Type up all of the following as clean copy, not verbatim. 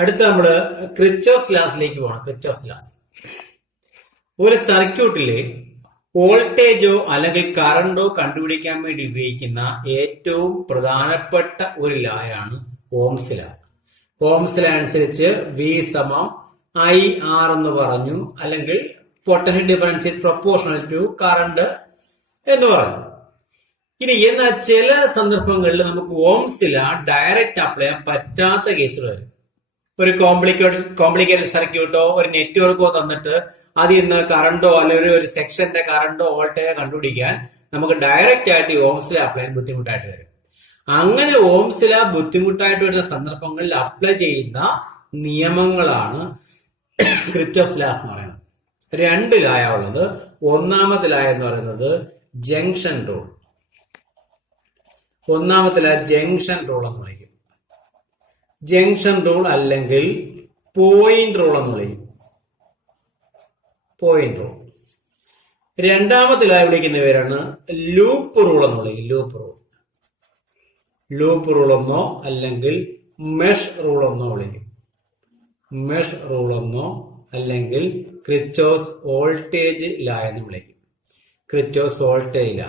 അടുത്ത നമ്മള് ക്രിച്ചോസ് ലാസിലേക്ക് പോകണം. ക്രിച്ചോസ് ലാസ് ഒരു സർക്യൂട്ടിലെ വോൾട്ടേജോ അല്ലെങ്കിൽ കറണ്ടോ കണ്ടുപിടിക്കാൻ വേണ്ടി ഉപയോഗിക്കുന്ന ഏറ്റവും പ്രധാനപ്പെട്ട ഒരു ലായാണ് ഓംസ് ലാ. ഓംസ് ലാ അനുസരിച്ച് V സമം IR എന്ന് പറഞ്ഞു, അല്ലെങ്കിൽ potential difference is proportional to current എന്ന് പറഞ്ഞു. ഇനി എന്നാൽ ചില സന്ദർഭങ്ങളിൽ നമുക്ക് ഓംസ് ലാ ഡയറക്റ്റ് അപ്ലൈ ചെയ്യാൻ പറ്റാത്ത കേസുകൾ വരും. ഒരു കോംപ്ലിക്കേറ്റഡ് സർക്യൂട്ടോ ഒരു നെറ്റ്വർക്കോ തന്നിട്ട് അതിൽ നിന്ന് കറണ്ടോ അല്ലെങ്കിൽ ഒരു സെക്ഷന്റെ കറണ്ടോ വോൾട്ടേജോ കണ്ടുപിടിക്കാൻ നമുക്ക് ഡയറക്റ്റ് ആയിട്ട് ഓംസ് ലാ അപ്ലൈ ചെയ്യാൻ ബുദ്ധിമുട്ടായിട്ട് വരും. അങ്ങനെ ഓംസ് ലാ ബുദ്ധിമുട്ടായിട്ട് വരുന്ന സന്ദർഭങ്ങളിൽ അപ്ലൈ ചെയ്യുന്ന നിയമങ്ങളാണ് ക്രിച്ചോസ് ലാസ് എന്ന് പറയുന്നത്. രണ്ട് ലായ ഉള്ളത്. ഒന്നാമത്തെ ലായ എന്ന് പറയുന്നത് ജംഗ്ഷൻ റൂൾ. ഒന്നാമത്തെ ലാ ജംഗ്ഷൻ റൂൾ എന്ന് വിളിക്കും. ജംഗ്ഷൻ റൂൾ അല്ലെങ്കിൽ പോയിന്റ് റൂൾ എന്ന് വിളിക്കും. Point rule. രണ്ടാമത്തിലായി വിളിക്കുന്ന പേരാണ് ലൂപ്പ് റൂൾ എന്ന് വിളിക്കും. Loop rule. ലൂപ്പ് റൂൾ എന്നോ അല്ലെങ്കിൽ മെഷ് റൂൾ എന്നോ വിളിക്കും. മെഷ് റൂൾ എന്നോ അല്ലെങ്കിൽ ക്രിച്ചോസ് വോൾട്ടേജ് ലാ എന്ന് വിളിക്കും. ക്രിച്ചോസ് വോൾട്ടേജ് ലാ.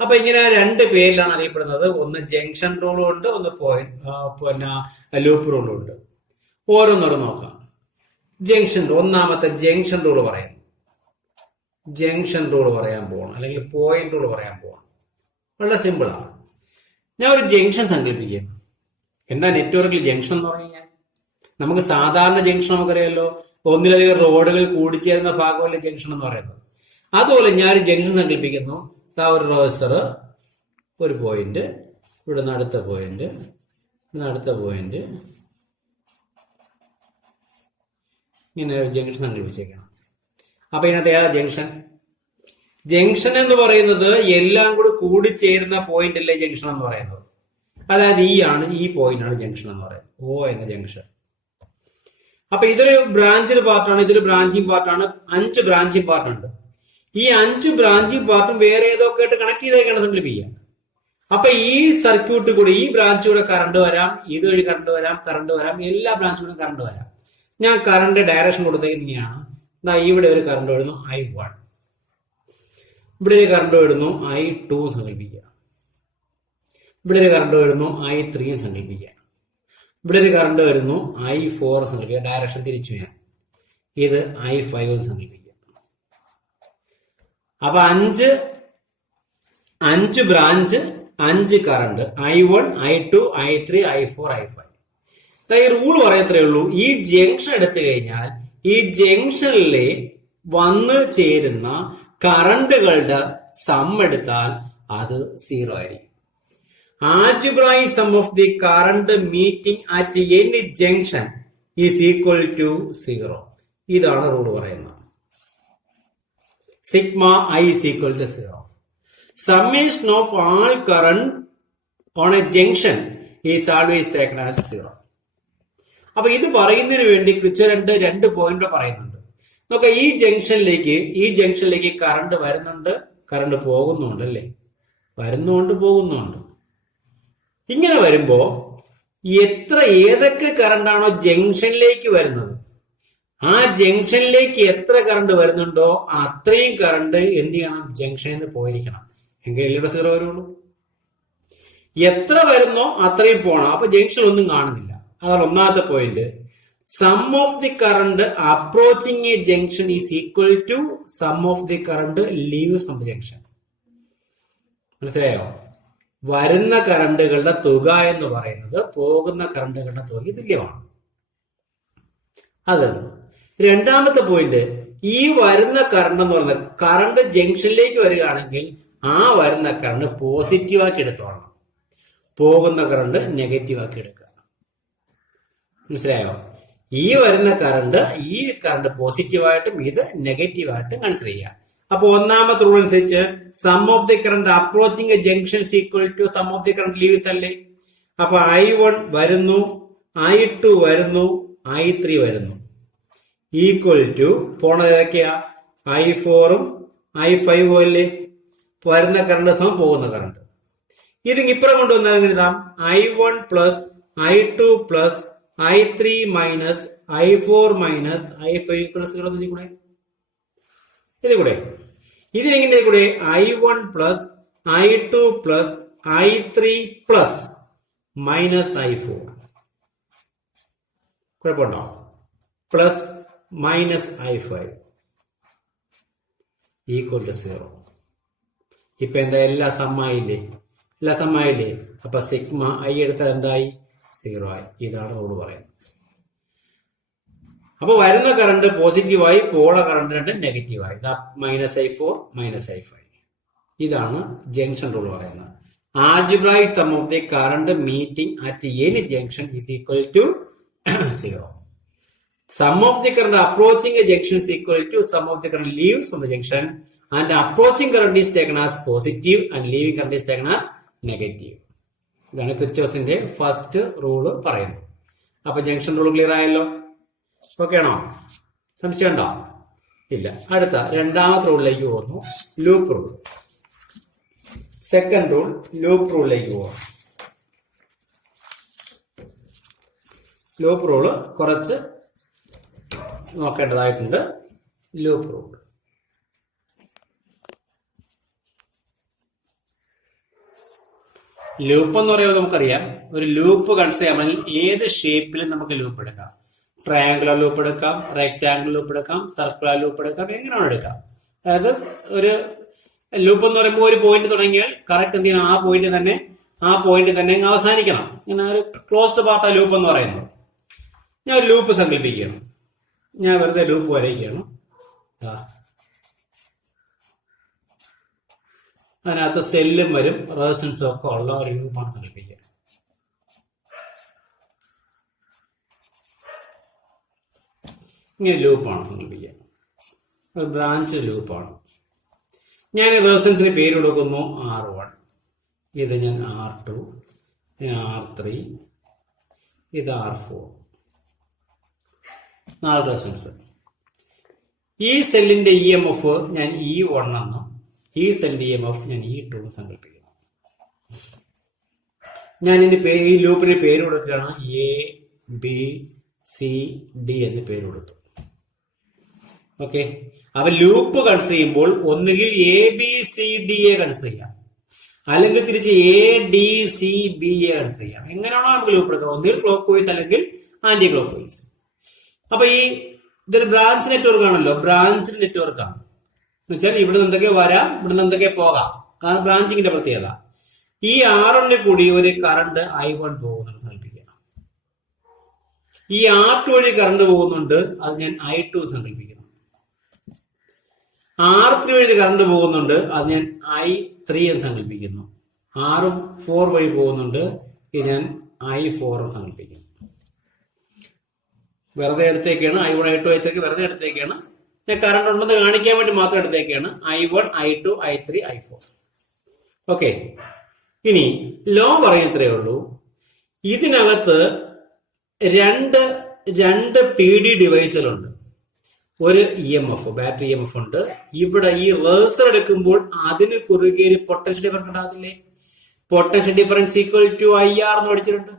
അപ്പൊ ഇങ്ങനെ രണ്ട് പേരിലാണ് അറിയപ്പെടുന്നത്. ഒന്ന് ജംഗ്ഷൻ റൂളും ഉണ്ട്, ഒന്ന് പിന്നെ ലൂപ്പ് റൂളും ഉണ്ട്. ഓരോന്നോട് നോക്കാം. Junction rule. ഒന്നാമത്തെ ജംഗ്ഷൻ റൂൾ പറയുന്നു. ജംഗ്ഷൻ റൂൾ പറയാൻ പോകണം, അല്ലെങ്കിൽ പോയിന്റ് റൂൾ പറയാൻ പോകണം. വളരെ സിമ്പിളാണ്. ഞാൻ ഒരു ജംഗ്ഷൻ സങ്കല്പിക്കുക. എന്താ നെറ്റ്വർക്കിൽ ജംഗ്ഷൻ എന്ന് പറഞ്ഞു കഴിഞ്ഞാൽ നമുക്ക് സാധാരണ ജംഗ്ഷൻ നമുക്കറിയാമല്ലോ, ഒന്നിലധികം റോഡുകൾ കൂടിച്ചേരുന്ന ഭാഗമല്ലേ ജംഗ്ഷൻ എന്ന് പറയുന്നത്. അതുപോലെ ഞാൻ ഒരു ജംഗ്ഷൻ സങ്കല്പിക്കുന്നു. ഒരു റോസർ, ഒരു പോയിന്റ്, ഇവിടുന്ന് അടുത്ത പോയിന്റ്, അടുത്ത പോയിന്റ്, ഇങ്ങനെ ഒരു ജംഗ്ഷൻ സങ്കല്പിച്ചേക്കണം. അപ്പൊ ഇതിനകത്ത് ഏതാ ജംഗ്ഷൻ? ജംഗ്ഷൻ എന്ന് പറയുന്നത് എല്ലാം കൂടി കൂടിച്ചേരുന്ന പോയിന്റ് അല്ലേ ജംഗ്ഷൻ എന്ന് പറയുന്നത്. അതായത് ഈ പോയിന്റ് ആണ് ജംഗ്ഷൻ എന്ന് പറയുന്നത്. O എന്ന ജംഗ്ഷൻ. അപ്പൊ ഇതൊരു ബ്രാഞ്ചിന് പാർട്ടാണ്, ഇതൊരു ബ്രാഞ്ചിങ് പാർട്ടാണ്. 5 ബ്രാഞ്ചിങ് പാർട്ടുണ്ട്. ഈ 5 ബ്രാഞ്ചിങ് പാർട്ടും വേറെ ഏതൊക്കെ ആയിട്ട് കണക്ട് ചെയ്തേക്കാണ് സങ്കല്പിക്കുക. അപ്പൊ ഈ സർക്യൂട്ട് കൂടി ഈ ബ്രാഞ്ച് കൂടെ കറണ്ട് വരാം, ഇതുവഴി കറണ്ട് വരാം, എല്ലാ ബ്രാഞ്ചും കൂടെ കറണ്ട് വരാം. ഞാൻ കറണ്ട് ഡയറക്ഷൻ കൊടുത്തേക്കാണ്. ഇവിടെ ഒരു കറണ്ട് വരുന്നു I1, ഇവിടെ ഒരു കറണ്ട് വരുന്നു I2 സങ്കല്പിക്കുക. ഇവിടെ ഒരു കറണ്ട് വരുന്നു I3 സങ്കല്പിക്കുക. ഇവിടെ ഒരു കറണ്ട് വരുന്നു I4 സങ്കല്പിക്കുക. ഡയറക്ഷൻ തിരിച്ചു ഞാൻ ഇത് I5 സങ്കല്പിക്കുക. അപ്പൊ 5 branch, 5 current, I1, I2, I3, I4, I5. ഈ റൂൾ പറയത്രേ ഉള്ളൂ. ഈ ജംഗ്ഷൻ എടുത്തു കഴിഞ്ഞാൽ ഈ ജംഗ്ഷനിലെ വന്ന് ചേരുന്ന കറണ്ടുകളുടെ സം എടുത്താൽ അത് 0 ആയിരിക്കും. Algebraic sum of the current meeting at any junction is equal to 0. ഇതാണ് റൂൾ പറയുന്നത്. Sigma I is equal to 0. Summation of all current on a junction is always taken as 0. അപ്പൊ ഇത് പറയുന്നതിന് വേണ്ടി രണ്ട് പോയിന്റ് പറയുന്നുണ്ട്. നോക്ക, ഈ ജംഗ്ഷനിലേക്ക് കറണ്ട് വരുന്നുണ്ട്, കറണ്ട് പോകുന്നുണ്ട് അല്ലേ? വരുന്നുണ്ട്, പോകുന്നുണ്ട്. ഇങ്ങനെ വരുമ്പോ ഏതൊക്കെ കറണ്ടാണോ ജംഗ്ഷനിലേക്ക് വരുന്നത്, ആ ജംഗ്ഷനിലേക്ക് എത്ര കറണ്ട് വരുന്നുണ്ടോ അത്രയും കറണ്ട് എന്ത് ചെയ്യണം? ജംഗ്ഷനിൽ നിന്ന് പോയിരിക്കണം. എങ്കിലേ ഇവിടെ 0 വരുള്ളൂ. എത്ര വരുന്നോ അത്രയും പോകണം. അപ്പൊ ജംഗ്ഷൻ ഒന്നും കാണുന്നില്ല. അതാണ് ഒന്നാമത്തെ point. Sum of the current approaching a junction is equal to sum of the current leaves from the junction. മനസ്സിലായോ? വരുന്ന കറണ്ടുകളുടെ തുക എന്ന് പറയുന്നത് പോകുന്ന കറണ്ടുകളുടെ തുകയ്ക്ക് തുല്യമാണ്. അത് രണ്ടാമത്തെ പോയിന്റ്. ഈ വരുന്ന കറണ്ട് എന്ന് പറയുന്നത് കറണ്ട് ജംഗ്ഷനിലേക്ക് വരികയാണെങ്കിൽ ആ വരുന്ന കറണ്ട് പോസിറ്റീവ് ആക്കി എടുത്തോളണം, പോകുന്ന കറണ്ട് നെഗറ്റീവ് ആക്കി എടുക്കുക. മനസ്സിലായോ? ഈ വരുന്ന കറണ്ട് പോസിറ്റീവായിട്ടും ഇത് നെഗറ്റീവായിട്ടും കൺസിഡർ ചെയ്യാം. അപ്പൊ ഒന്നാമത്തെ റൂൾ അനുസരിച്ച് sum of the current approaching a junction equal to sum of the current leaves അല്ലേ? അപ്പൊ I1 വരുന്നു, I2 വരുന്നു, I3 വരുന്നു, ഈക്വൽ ടു പോണത് ഏതൊക്കെയാ? I4ഉം I5ഉം അല്ലേ? വരുന്ന കറണ്ട് സമം പോകുന്ന കറണ്ട്. ഇത് ഇപ്പുറം കൊണ്ടുവന്നാൽ എഴുതാം I1 plus I2 plus I3 minus I4 minus I5 plus 0 ഇതിൽ കൂടെ ഇതിനെങ്ങനെ കൂടെ I1 plus I2 plus I3 plus minus I4 കുഴപ്പമുണ്ടോ? Plus minus I5 equal to 0. ഇപ്പൊ എന്താ എല്ലാ സമ്മായില്ലേ? അപ്പൊ സിഗ്മ ഐ എടുത്താൽ എന്തായി? 0 ആയി. ഇതാണ് റൂൾ പറയുന്നത്. അപ്പൊ വരുന്ന കറണ്ട് പോസിറ്റീവായി, പോണ കറണ്ട് രണ്ട് നെഗറ്റീവായി. Minus I4 minus I5. ഇതാണ് ജംഗ്ഷൻ റൂൾ പറയുന്നത്. Algebraic sum of the current meeting at any junction is equal to 0. Sum of the current approaching a junction is equal to sum of the current leaves from the junction, and approaching current is taken as positive and leaving current is taken as negative. ഇതാണ് കിർച്ചോഫിന്റെ first rule പറയുന്നത്. അപ്പൊ junction rule clear ആയല്ലോ? Okay ആണോ? സംശയം ഉണ്ടോ? ഇല്ല. അടുത്ത രണ്ടാമത്തെ റൂളിലേക്ക് പോകുന്നു, loop rule. Second rule loop റൂളിലേക്ക് പോകുന്നു. ലൂപ്പ് റൂള് കുറച്ച് നോക്കേണ്ടതായിട്ടുണ്ട്. ലൂപ്പ് റൂൾ ലൂപ്പ് എന്ന് പറയുമ്പോൾ നമുക്കറിയാം, ഒരു ലൂപ്പ് കൺസിഡർ ചെയ്യാമെങ്കിൽ ഏത് ഷേപ്പിലും നമുക്ക് ലൂപ്പ് എടുക്കാം. ട്രയാങ്കുലർ ലൂപ്പ് എടുക്കാം, റെക്ടാംഗുലർ ലൂപ്പ് എടുക്കാം, സർക്കുലർ ലൂപ്പ് എടുക്കാം, എങ്ങനെയാണ് എടുക്കാം. അതായത് ഒരു ലൂപ്പ് എന്ന് പറയുമ്പോൾ ഒരു പോയിന്റ് തുടങ്ങിയാൽ കറക്റ്റ് എന്ത് ചെയ്യണം? ആ പോയിന്റ് തന്നെ അവസാനിക്കണം. ഇങ്ങനെ ഒരു ക്ലോസ്ഡ് പാർട്ടാ ലൂപ്പ് എന്ന് പറയുന്നത്. ഞാൻ ഒരു ലൂപ്പ് സങ്കല്പിക്കുകയാണ്. ഞാൻ വെറുതെ ലൂപ്പ് വരയ്ക്കുകയാണ്. അതിനകത്ത് സെല്ലും വരും, റെസിസ്റ്റൻസും ഒക്കെ ഉള്ള ഒരു ലൂപ്പാണ് സങ്കല്പിക്കുക. ഇങ്ങനെ ലൂപ്പാണ് സങ്കല്പിക്കുക. ഒരു ബ്രാഞ്ച് ലൂപ്പാണ്. ഞാൻ റെസിസ്റ്റൻസിന് പേര് കൊടുക്കുന്നു R1, ഇത് ഞാൻ R2, ഇത് R3, ഇത് R4. 4 റെസിസ്റ്റൻസ്. ഈ സെല്ലിന്റെ EMF ഞാൻ E1 എന്നും ഈ സെല്ലിന്റെ EMF ഞാൻ E2 എന്നും സങ്കല്പിക്കുന്നു. ഞാൻ ഈ ലൂപ്പിന് പേര് കൊടുക്കുകയാണ് ABCD എന്ന് പേര് കൊടുത്തു. ഓക്കെ. അപ്പൊ ലൂപ്പ് കൺസിഡർ ചെയ്യുമ്പോൾ ഒന്നുകിൽ ABCD കൺസിഡർ ചെയ്യാം, അല്ലെങ്കിൽ തിരിച്ച് ADCB കൺസിഡർ ചെയ്യാം. എങ്ങനെയാണോ നമുക്ക് ലൂപ്പ് എടുക്കാം, ഒന്നുകിൽ ക്ലോക്ക് വൈസ് അല്ലെങ്കിൽ ആന്റി ക്ലോക്ക് വൈസ്. അപ്പൊ ഇതൊരു ബ്രാഞ്ച് നെറ്റ്വർക്ക് ആണല്ലോ, ബ്രാഞ്ച് നെറ്റ്വർക്ക് ആണ്. എന്ന് വെച്ചാൽ ഇവിടെ നിന്ന് എന്തൊക്കെ വരാം, ഇവിടെ നിന്ന് എന്തൊക്കെ പോകാം. അതാണ് ബ്രാഞ്ചിങ്ങിന്റെ പ്രത്യേകത. ഈ R1 കൂടി ഒരു കറണ്ട് I1 പോകുന്നുണ്ട് സങ്കല്പിക്കുക. ഈ R2 വഴി കറണ്ട് പോകുന്നുണ്ട്, അത് ഞാൻ I2 സങ്കല്പിക്കുന്നു. R3 വഴി കറണ്ട് പോകുന്നുണ്ട്, അത് ഞാൻ I3 എന്ന് സങ്കല്പിക്കുന്നു. R4 വഴി പോകുന്നുണ്ട്, ഇത് ഞാൻ I4 എന്ന് സങ്കല്പിക്കുന്നു. വെറുതെ എടുത്തേക്കാണ്. I1 I2 I3 വെറുതെ എടുത്തേക്കാണ്. ഞാൻ കറണ്ട് ഉണ്ടെന്ന് കാണിക്കാൻ വേണ്ടി മാത്രം എടുത്തേക്കാണ്. I1 I2 I3 I4. Okay. ഇനി ലോ പറയുന്നത്രേ ഉള്ളൂ. ഇതിനകത്ത് രണ്ട് PD ഡിവൈസുകളുണ്ട്. ഒരു EMF, ബാറ്ററി EMF ഉണ്ട്. ഇവിടെ ഈ റേസർ എടുക്കുമ്പോൾ അതിന് കുറുകെ ഒരു പൊട്ടൻഷ്യൽ ഡിഫറൻസ് ഉണ്ടാകത്തില്ലേ? Potential difference equal to IR എന്ന് പഠിച്ചിട്ടുണ്ട്.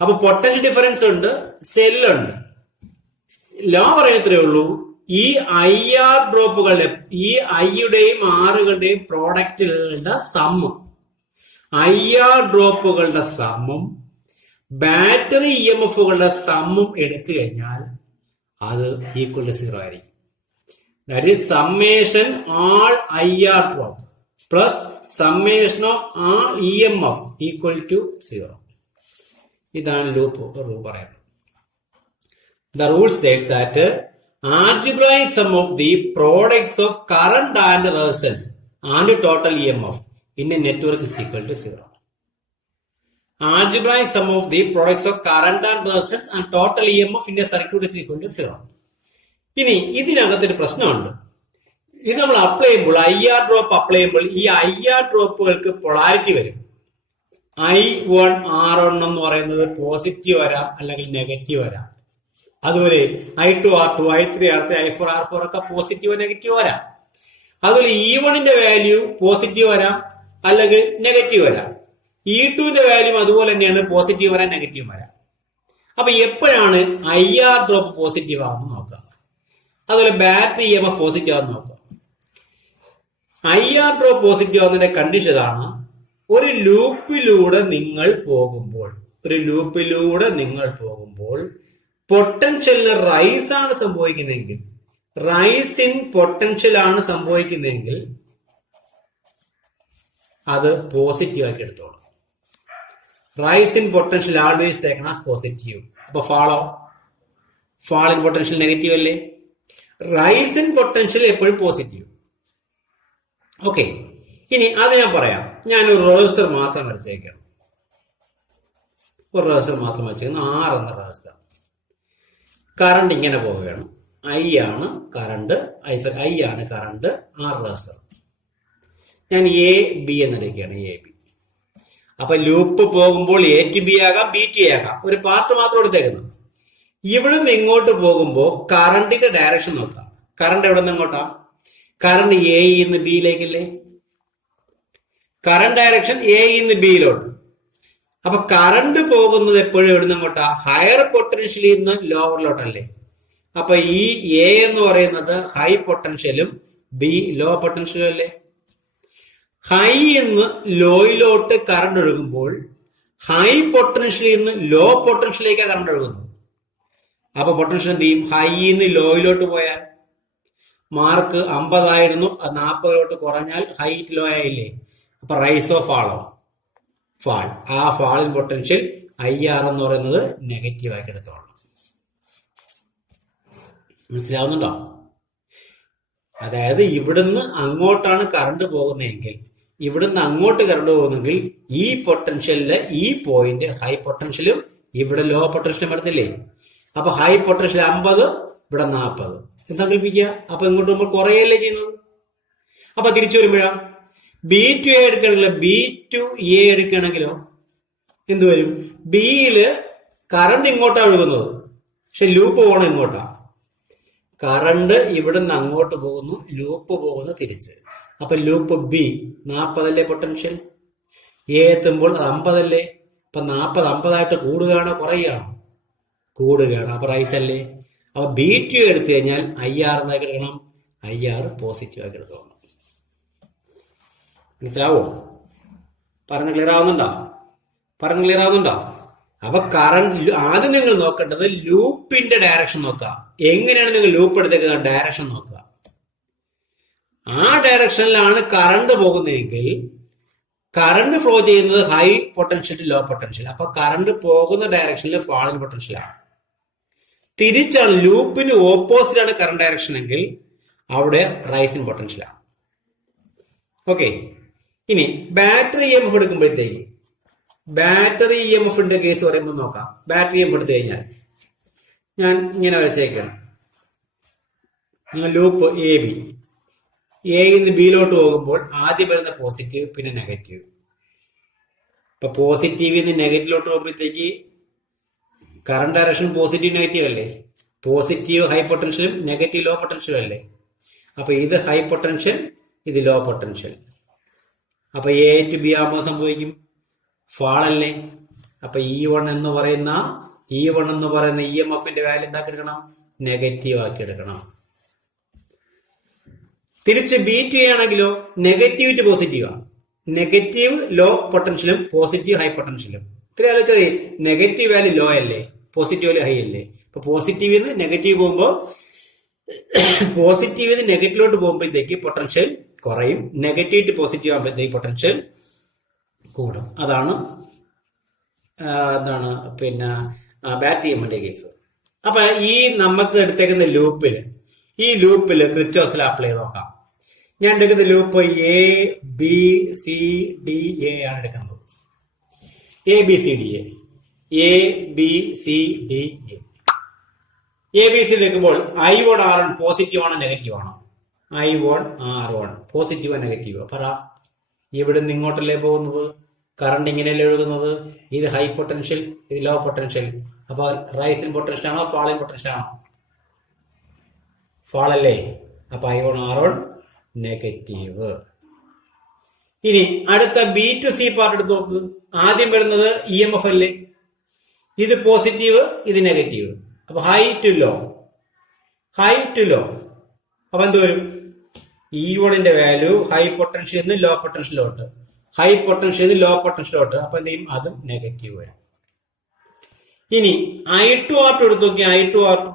അപ്പൊ പൊട്ടൻഷ്യൽ ഡിഫറൻസ് ഉണ്ട്, സെല്ലുണ്ട്. ലോ പറയുന്നത്രേ ഉള്ളൂ, ഈ IR ഡ്രോപ്പുകളുടെ, ഈ ഐയുടെയും ആറുകളുടെയും പ്രോഡക്റ്റുകളുടെ സമ്മും, IR ഡ്രോപ്പുകളുടെ സമ്മും ബാറ്ററി EMFകളുടെ സമ്മും എടുത്തു കഴിഞ്ഞാൽ അത് ഈക്വൽ ടു 0 ആയിരിക്കും. That is summation all IR drop plus summation of all EMF equal to 0. ഇതാണ് ലൂപ്പ് പറയുന്നത്. The rule states that algebraic sum of the products of current and resistance and total EMF in a network is equal to 0. Algebraic sum of the products of current and resistance and total EMF in a circuit is equal to 0. ഇനി ഇതിനകത്തൊരു പ്രശ്നമുണ്ട്. ഇത് നമ്മൾ apply ചെയ്യുമ്പോൾ, IR drop apply ചെയ്യുമ്പോൾ ഈ IR ഡ്രോപ്പുകൾക്ക് polarity വരും. I1 R1 എന്ന് പറയുന്നത് പോസിറ്റീവ് വരാം, അല്ലെങ്കിൽ നെഗറ്റീവ് വരാം. അതുപോലെ I2 R2 I3 R3 I4 R4 ഒക്കെ പോസിറ്റീവ് നെഗറ്റീവ് വരാം. അതുപോലെ E1ന്റെ വാല്യൂ പോസിറ്റീവ് വരാം, അല്ലെങ്കിൽ നെഗറ്റീവ് വരാം. E2ന്റെ വാല്യൂ അതുപോലെ തന്നെയാണ്, പോസിറ്റീവ് വരാം, നെഗറ്റീവ് വരാം. അപ്പൊ എപ്പോഴാണ് IR ഡ്രോപ്പ് പോസിറ്റീവ് ആവുന്നത് നോക്കാം. അതുപോലെ ബാറ്ററി EMF പോസിറ്റീവ് ആവുന്ന നോക്കാം. IR ഡ്രോപ്പ് പോസിറ്റീവ് ആവുന്നതിന്റെ കണ്ടീഷൻ ഇതാണ്: ഒരു ലൂപ്പിലൂടെ നിങ്ങൾ പോകുമ്പോൾ പൊട്ടൻഷ്യലിന് റൈസ് ആണ് സംഭവിക്കുന്നതെങ്കിൽ, റൈസ് ഇൻ പൊട്ടൻഷ്യൽ ആണ് സംഭവിക്കുന്നതെങ്കിൽ അത് പോസിറ്റീവ് ആക്കി എടുത്തോളാം. Rice in potential always taken as positive. അപ്പൊ ഫാൾ ഇൻ പൊട്ടൻഷ്യൽ നെഗറ്റീവ് അല്ലേ? റൈസ് ഇൻ പൊട്ടൻഷ്യൽ എപ്പോഴും പോസിറ്റീവ്. ഓക്കെ, ഇനി അത് ഞാൻ പറയാം. ഞാനൊരു റെസിസ്റ്റർ മാത്രം വരച്ചേക്കാം. R എന്ന റെസിസ്റ്റർ. കറണ്ട് ഇങ്ങനെ പോവുകയാണ്. I ആണ് കറണ്ട്, R റെസിസ്റ്റർ. ഞാൻ AB എന്നെടുക്കുകയാണ്, AB. അപ്പൊ ലൂപ്പ് പോകുമ്പോൾ A to B ആകാം, B to A ആകാം. ഒരു പാർട്ട് മാത്രം എടുത്തേക്കുന്നു. ഇവിടുന്ന് ഇങ്ങോട്ട് പോകുമ്പോൾ കറണ്ടിന്റെ ഡയറക്ഷൻ നോക്കാം. കറണ്ട് എവിടെ നിന്ന് ഇങ്ങോട്ടാ? കറണ്ട് A നിന്ന് ബിയിലേക്കല്ലേ? കറണ്ട് ഡയറക്ഷൻ A നിന്ന് ബിയിലോട്ട്. അപ്പൊ കറണ്ട് പോകുന്നത് എപ്പോഴും എവിടെ നിന്ന് ഇങ്ങോട്ടാ? ഹയർ പൊട്ടൻഷ്യലിൽ നിന്ന് ലോവറിലോട്ടല്ലേ? അപ്പൊ ഈ A എന്ന് പറയുന്നത് ഹൈ പൊട്ടൻഷ്യലും B ലോ പൊട്ടൻഷ്യലും അല്ലേ? ഹൈ നിന്ന് ലോയിലോട്ട് കറണ്ട് ഒഴുകുമ്പോൾ ഹൈ പൊട്ടൻഷ്യലിൽ നിന്ന് ലോ പൊട്ടൻഷ്യലിലേക്ക് കറണ്ട് ഒഴുകുന്നു. അപ്പൊ പൊട്ടൻഷ്യൽ എന്ത് ചെയ്യും? ഹൈ നിന്ന് ലോയിലോട്ട് പോയാൽ മാർക്ക് 50 ആയിരുന്നു, അത് 40 കുറഞ്ഞാൽ ഹൈറ്റ് ലോ ആയില്ലേ? അപ്പൊ റൈസോ ഫാളോ? ഫാൾ. ആ ഫാളിൻ പൊട്ടൻഷ്യൽ IR എന്ന് പറയുന്നത് നെഗറ്റീവ് ആയിട്ട് എടുത്തോളാം. മനസ്സിലാവുന്നുണ്ടോ? അതായത് ഇവിടുന്ന് അങ്ങോട്ടാണ് കറണ്ട് പോകുന്നതെങ്കിൽ, ഈ പൊട്ടൻഷ്യലിലെ ഈ പോയിന്റ് ഹൈ പൊട്ടൻഷ്യലും ഇവിടെ ലോ പൊട്ടൻഷ്യലും വരുന്നില്ലേ? അപ്പൊ ഹൈ പൊട്ടൻഷ്യൽ 50, ഇവിടെ 40 സങ്കല്പിക്കുക. അപ്പൊ ഇങ്ങോട്ട് പോകുമ്പോൾ കുറയല്ലേ ചെയ്യുന്നത്? അപ്പൊ തിരിച്ചു വരുമ്പോഴാ B to A എടുക്കുകയാണെങ്കിലോ, B to A എടുക്കുകയാണെങ്കിലോ എന്ത് വരും? ബിയില് കറണ്ട് ഇങ്ങോട്ടാണ് ഒഴുകുന്നത്, പക്ഷെ ലൂപ്പ് പോകണം ഇങ്ങോട്ടാ. കറണ്ട് ഇവിടുന്ന് അങ്ങോട്ട് പോകുന്നു, ലൂപ്പ് പോകുന്നു തിരിച്ച്. അപ്പൊ ലൂപ്പ് B 40 അല്ലേ പൊട്ടൻഷ്യൽ? A എത്തുമ്പോൾ 50 അല്ലേ? അപ്പൊ 40 50 കൂടുകയാണോ കുറയുകയാണോ? കൂടുകയാണ്. അപ്പൊ റൈസ് അല്ലേ? അപ്പൊ B to A എടുത്തു കഴിഞ്ഞാൽ IR എന്നാക്കി എടുക്കണം, IR പോസിറ്റീവ് ആക്കി എടുത്തോളണം. മനസ്സിലാവോ? പറഞ്ഞ് ക്ലിയർ ആവുന്നുണ്ടോ? അപ്പൊ കറണ്ട് ആദ്യം നിങ്ങൾ നോക്കേണ്ടത് ലൂപ്പിന്റെ ഡയറക്ഷൻ നോക്കുക. എങ്ങനെയാണ് നിങ്ങൾ ലൂപ്പ് എടുത്തേക്കുന്ന ഡയറക്ഷൻ നോക്കുക. ആ ഡയറക്ഷനിലാണ് കറണ്ട് പോകുന്നതെങ്കിൽ കറണ്ട് ഫ്ലോ ചെയ്യുന്നത് high potential to low potential. അപ്പൊ കറണ്ട് പോകുന്ന ഡയറക്ഷനിൽ ഫാളിൻ പൊട്ടൻഷ്യലാണ്. തിരിച്ചാണ് ലൂപ്പിന് ഓപ്പോസിറ്റ് ആണ് കറണ്ട് ഡയറക്ഷൻ എങ്കിൽ അവിടെ റൈസിൻ പൊട്ടൻഷ്യലാണ്. ഓക്കെ, ഇനി ബാറ്ററി EMF എടുക്കുമ്പോഴത്തേക്ക് ബാറ്ററി EMFന്റെ കേസ് പറയുമ്പോൾ നോക്കാം. ബാറ്ററി EMF എടുത്തു കഴിഞ്ഞാൽ ഞാൻ ഇങ്ങനെ വരച്ചേക്കാണ്. ലൂപ്പ് AB, A നിന്ന് ബിയിലോട്ട് പോകുമ്പോൾ ആദ്യം വരുന്ന പോസിറ്റീവ്, പിന്നെ നെഗറ്റീവ്. ഇപ്പൊ പോസിറ്റീവിൽ നിന്ന് നെഗറ്റീവിലോട്ട് പോകുമ്പോഴത്തേക്ക് കറണ്ട് ഡയറക്ഷൻ പോസിറ്റീവ് നെഗറ്റീവ് അല്ലേ? പോസിറ്റീവ് ഹൈ പൊട്ടൻഷ്യലും നെഗറ്റീവ് ലോ പൊട്ടൻഷ്യലും അല്ലേ? അപ്പൊ ഇത് ഹൈ പൊട്ടൻഷ്യൽ, ഇത് ലോ പൊട്ടൻഷ്യൽ. അപ്പൊ A to B ആകുമ്പോൾ സംഭവിക്കും ഫാളല്ലേ? അപ്പൊ E1 എന്ന് പറയുന്ന EMFന്റെ വാല്യൂ എന്താക്കി എടുക്കണം? നെഗറ്റീവ് ആക്കി എടുക്കണം. തിരിച്ച് B to A ആണെങ്കിലോ നെഗറ്റീവ് ടു പോസിറ്റീവ് ആണ്. നെഗറ്റീവ് ലോ പൊട്ടൻഷ്യലും പോസിറ്റീവ് ഹൈ പൊട്ടൻഷ്യലും. ഇത്ര ആലോചിച്ചത് നെഗറ്റീവ് വാല്യൂ ലോ അല്ലേ, പോസിറ്റീവ് വാല്യൂ ഹൈ അല്ലേ? അപ്പൊ പോസിറ്റീവിൽ നിന്ന് നെഗറ്റീവ് പോകുമ്പോൾ നെഗറ്റീവിലോട്ട് പോകുമ്പോഴത്തേക്ക് പൊട്ടൻഷ്യൽ കുറയും, നെഗറ്റീവ് ടു പോസിറ്റീവ് ആകുമ്പോഴത്തേക്ക് പൊട്ടൻഷ്യൽ കൂടും. അതാണ് ബാറ്ററി EMFന്റെ കേസ്. അപ്പൊ ഈ നമുക്ക് എടുത്തേക്കുന്ന ഈ ലൂപ്പില് ക്രിച്ചോസ് ലോ അപ്ലൈ ചെയ്ത് നോക്കാം. ഞാൻ എടുക്കുന്ന ലൂപ്പ് ABCDA ആണ് എടുക്കുന്നത്. ABCDA എടുക്കുമ്പോൾ I1 R1 പോസിറ്റീവ് ആണോ നെഗറ്റീവ് ആണോ? I1 R1 പോസിറ്റീവോ നെഗറ്റീവോ? പറ. ഇവിടെ നിന്ന് ഇങ്ങോട്ടല്ലേ പോകുന്നത്, കറണ്ട് ഇങ്ങനെയല്ലേ ഒഴുകുന്നത്. ഇത് ഹൈ പൊട്ടൻഷ്യൽ, ഇത് ലോ പൊട്ടൻഷ്യൽ. അപ്പൊ റൈസിൻ പൊട്ടൻഷ്യൽ ആണോ ഫാളിൻ പൊട്ടൻഷ്യൽ ആണോ? ഫാളല്ലേ? അപ്പൊ I1 R1 നെഗറ്റീവ്. ഇനി അടുത്ത B to C പാർട്ട് എടുത്ത് നോക്ക്. ആദ്യം വരുന്നത് EMF അല്ലേ? ഇത് പോസിറ്റീവ്, ഇത് നെഗറ്റീവ്. അപ്പൊ high to low, high to low. അപ്പൊ എന്ത് വരും? E1ന്റെ വാല്യൂ ഹൈ പൊട്ടൻഷ്യൽ നിന്ന് ലോ പൊട്ടൻഷ്യലോട്ട്, ഹൈ പൊട്ടൻഷ്യൽ നിന്ന് ലോ പൊട്ടൻഷ്യലോട്ട്. അപ്പൊ എന്ത് ചെയ്യും? അതും നെഗറ്റീവ് വരും. ഇനി I2 R2 എടുത്ത് നോക്കി. I2 R2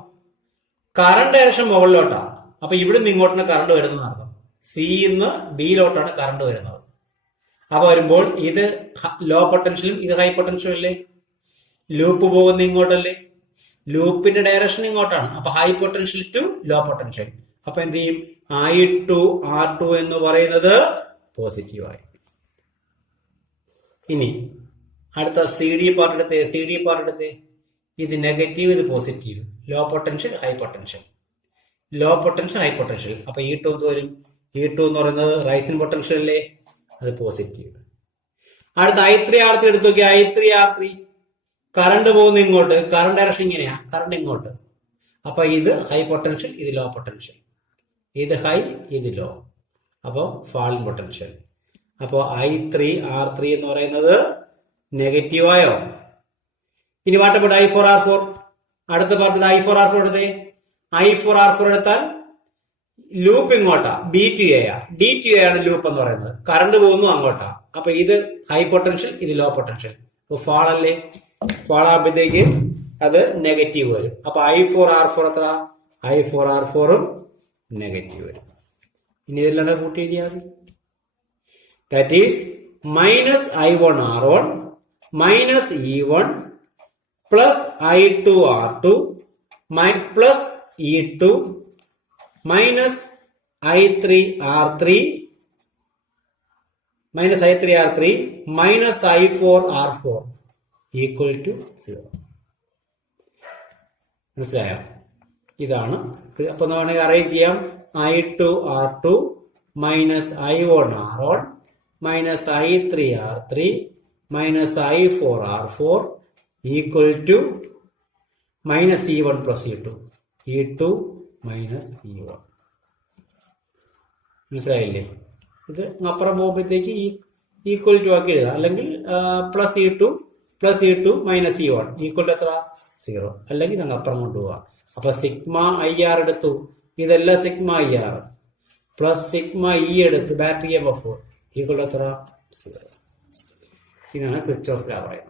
current direction മുകളിലോട്ടാണ്. അപ്പൊ ഇവിടെ നിന്ന് ഇങ്ങോട്ടാണ് കറണ്ട് വരുന്നത് അർത്ഥം. സിന്ന് ബിയിലോട്ടാണ് കറണ്ട് വരുന്നത്. അപ്പൊ വരുമ്പോൾ ഇത് ലോ പൊട്ടൻഷ്യലും ഇത് ഹൈ പൊട്ടൻഷ്യലും അല്ലേ? ലൂപ്പ് പോകുന്ന ഇങ്ങോട്ടല്ലേ? ലൂപ്പിന്റെ ഡയറക്ഷൻ ഇങ്ങോട്ടാണ്. അപ്പൊ high potential to low potential. അപ്പൊ എന്ത് ചെയ്യും? I2 R2 എന്ന് പറയുന്നത് പോസിറ്റീവായി. ഇനി അടുത്ത സി ഡി പാർട്ട് എടുത്തേ. ഇത് നെഗറ്റീവ്, ഇത് positive. Low potential, high potential, low potential, high potential. അപ്പൊ E2 എന്ത് വരും? E2 എന്ന് പറയുന്നത് റൈസിംഗ് പൊട്ടൻഷ്യൽ അല്ലേ? അത് പോസിറ്റീവ്. അടുത്ത I3 R3 എടുത്ത് നോക്കി. I3 R3 കറണ്ട് പോകുന്ന ഇങ്ങോട്ട്, കറണ്ട് ഡയറക്ഷൻ ഇങ്ങനെയാ, കറണ്ട് ഇങ്ങോട്ട്. അപ്പൊ ഇത് ഹൈ പൊട്ടൻഷ്യൽ, ഇത് ലോ പൊട്ടൻഷ്യൽ. ഇത് ഹൈ, ഇത് ലോ. അപ്പൊ ഫാളിംഗ് പൊട്ടൻഷ്യൽ. അപ്പോ I3 R3 എന്ന് പറയുന്നത് നെഗറ്റീവായോ? ഇനി വാട്ടപ്പെട്ട് I4 R4. അടുത്ത പാർട്ട് I4 R4 എടുത്തേ. I4 R4 എടുത്താൽ ലൂപ്പ് ഇങ്ങോട്ടാ, B2A D2A ആണ് ലൂപ്പ് എന്ന് പറയുന്നത്. കറണ്ട് പോകുന്നു അങ്ങോട്ടാ. അപ്പൊ ഇത് ഹൈ പൊട്ടൻഷ്യൽ, ഇത് ലോ പൊട്ടൻഷ്യൽ. അപ്പൊ ഫാൾ അല്ലേ? ഫാൾ ആകുമ്പോഴത്തേക്ക് അത് നെഗറ്റീവ് വരും. അപ്പൊ I4 R4 എത്ര? I4 R4ഉം നെഗറ്റീവ് വരും. ഇനി ഇതെല്ലാം കൂട്ടി എഴുതിയാൽ മതി. That is minus I1 R1 minus E1 plus I2 R2 plus E2 minus I3 R3 minus I4 R4 equal to 0. മനസ്സിലായോ? ഇതാണ്. അപ്പൊ വേണമെങ്കിൽ അറേഞ്ച് ചെയ്യാം. I2 R2 minus I1 R1 minus I3 R3 minus I4 R4 equal to minus E1 plus E2 minus E1. മനസ്സിലായില്ലേ? ഇത് അപ്പുറം പോകുമ്പോഴത്തേക്ക് equal to ആക്കി എഴുതാം. അല്ലെങ്കിൽ plus E2 minus E1 equal to എത്ര? 0. അല്ലെങ്കിൽ ഞങ്ങൾ അപ്പുറം കൊണ്ടുപോകാം. അപ്പൊ സിഗ്മ IR എടുത്തു. ഇതെല്ലാം sigma IR plus sigma E എടുത്തു. ബാറ്ററി EMF ഈക്വൽ ടു എത്ര? 0. ഇതാണ് കിർച്ചോഫ് ലോ പറയുന്നത്.